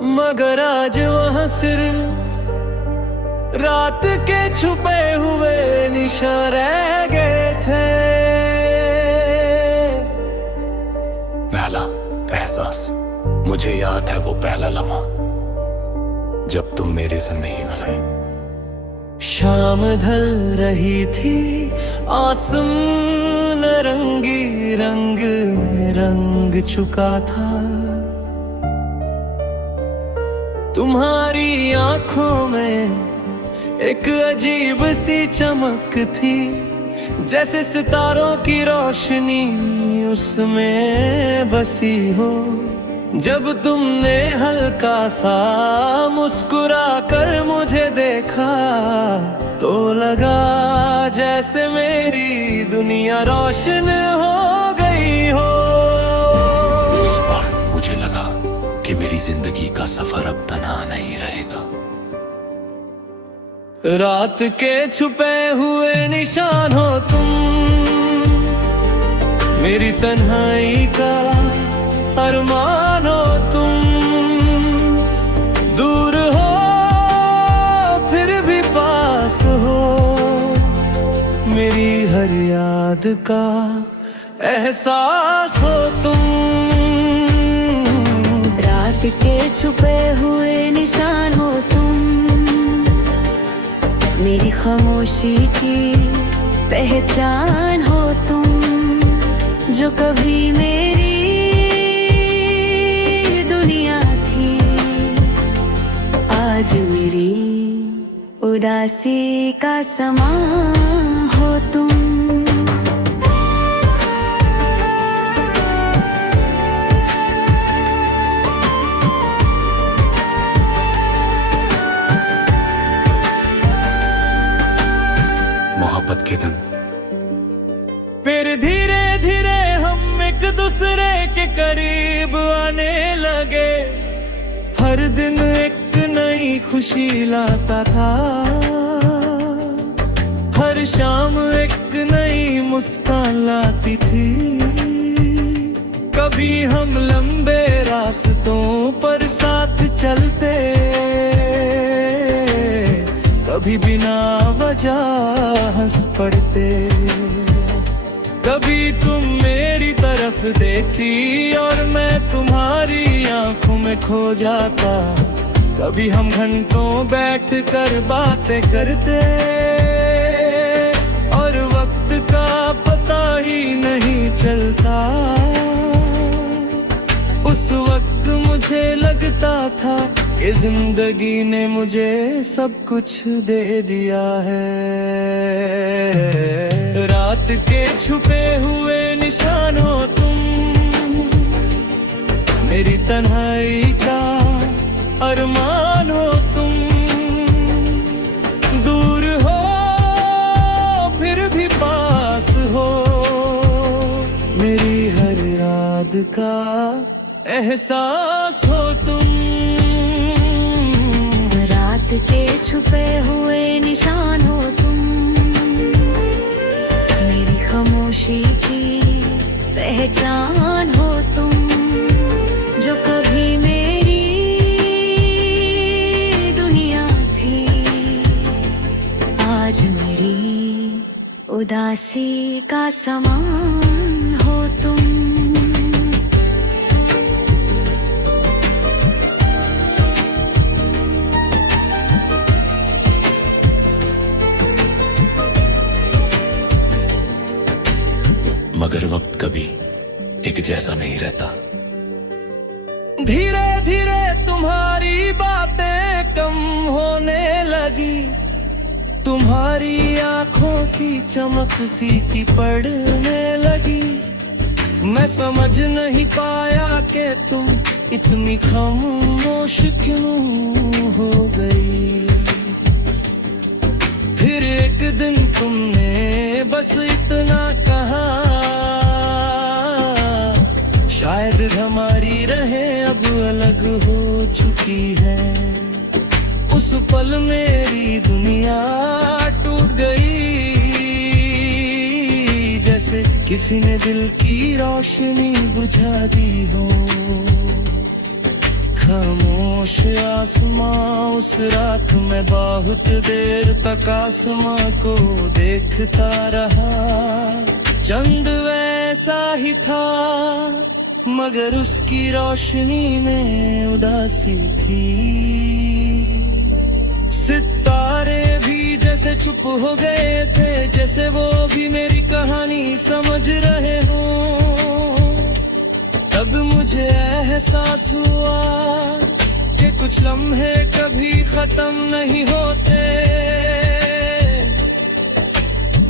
मगर आज वहाँ सिर्फ रात के छुपे हुए निशान रह गए थे। पहला एहसास, मुझे याद है वो पहला लम्हा जब तुम मेरे से नहीं मिले। शाम ढल रही थी, आसमान रंगी रंग में रंग चुका था। तुम्हारी आंखों में एक अजीब सी चमक थी, जैसे सितारों की रोशनी उसमें बसी हो। जब तुमने हल्का सा मुस्कुरा कर मुझे देखा, तो लगा जैसे मेरी दुनिया रोशन हो गई हो। इस बार मुझे लगा कि मेरी जिंदगी का सफर अब तन्हा नहीं रहेगा। रात के छुपे हुए निशान हो तुम, मेरी तन्हाई का अरमान हो तुम। दूर हो फिर भी पास हो, मेरी हर याद का एहसास हो तुम। रात के छुपे हुए निशान हो तुम, मेरी खामोशी की पहचान हो तुम। जो कभी मेरी दुनिया थी, आज मेरी उदासी का समा हो तुम। मोहब्बत के दिन फिर धीरे धीरे हम एक दूसरे के करीब आने लगे। हर दिन एक नई खुशी लाता था, हर शाम एक नई मुस्कान लाती थी। कभी हम लंबे रास्तों पर साथ चलते, कभी बिना वजह हंस पड़ते। कभी तुम मेरी तरफ देखती और मैं तुम्हारी आंखों में खो जाता। कभी हम घंटों बैठ कर बातें करते और वक्त का पता ही नहीं चलता। उस वक्त मुझे लगता था कि जिंदगी ने मुझे सब कुछ दे दिया है। रात के छुपे हुए निशान हो तुम, मेरी तन्हाई का अरमान हो तुम। दूर हो फिर भी पास हो, मेरी हर याद का एहसास हो तुम। रात के छुपे हुए निशान हो तुम, मेरी खामोशी की पहचान हो तुम। जो कभी मेरी दुनिया थी, आज मेरी उदासी का समान हो तुम। मगर वक्त कभी एक जैसा नहीं रहता। धीरे धीरे तुम्हारी बातें कम होने लगी, तुम्हारी आंखों की चमक फीकी पड़ने लगी। मैं समझ नहीं पाया कि तुम इतनी खामोश क्यों हो गई। फिर एक दिन तुमने बस इतना कहा, शायद हमारी राहें अब अलग हो चुकी है। उस पल मेरी दुनिया टूट गई, जैसे किसी ने दिल की रोशनी बुझा दी हो। खामोश खामोश आसमां, उस रात में बहुत देर तक आसमां को देखता रहा। चंद वैसा ही था मगर उसकी रोशनी में उदासी थी। सितारे भी जैसे चुप हो गए थे, जैसे वो भी मेरी कहानी समझ रहे हों। तब मुझे एहसास हुआ कि कुछ लम्हे कभी खत्म नहीं होते,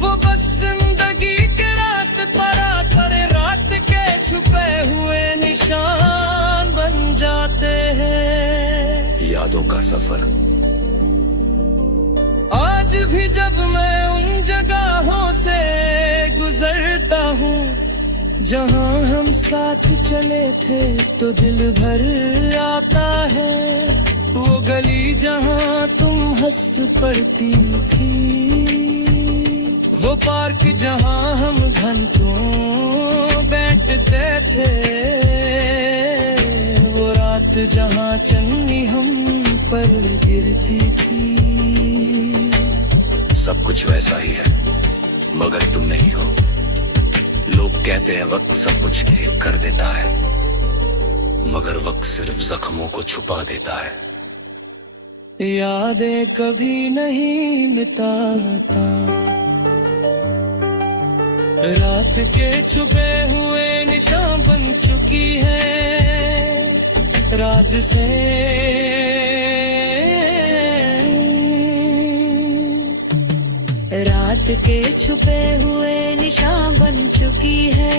वो बस जिंदगी के रास्ते पर आकर रात के छुपे हुए निशान बन जाते हैं। यादों का सफर। आज भी जब मैं उन जगहों से गुजरता हूँ जहाँ हम साथ चले थे, तो दिल भर आता है। वो गली जहाँ तुम हंस पड़ती थी, वो पार्क जहाँ हम घंटों बैठते थे, वो रात जहाँ चन्नी हम पर गिरती थी। सब कुछ वैसा ही है मगर तुम नहीं हो। लोग कहते हैं वक्त सब कुछ ठीक कर देता है, मगर वक्त सिर्फ जख्मों को छुपा देता है। यादें कभी नहीं मिटाता, रात के छुपे हुए निशान बन चुकी है राज से। रात के छुपे हुए निशान बन चुकी है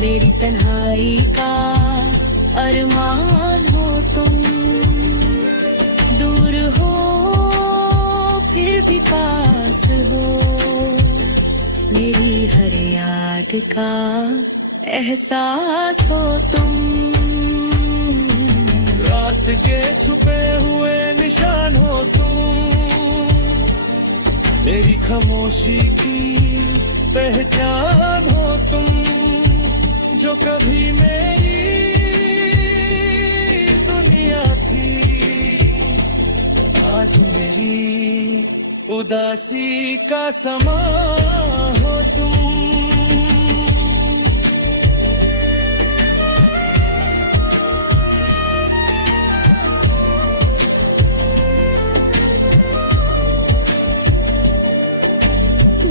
मेरी तन्हाई का अरमान हो तुम। दूर हो फिर भी पास हो, मेरी हर याद का एहसास हो तुम। रात के छुपे हुए निशान हो तुम, मेरी खामोशी की पहचान हो तुम। जो कभी मेरी दुनिया थी, आज मेरी उदासी का समा हो तुम।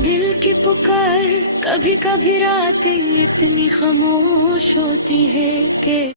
दिल की पुकार कभी कभी रातें इतनी खामोश होती है कि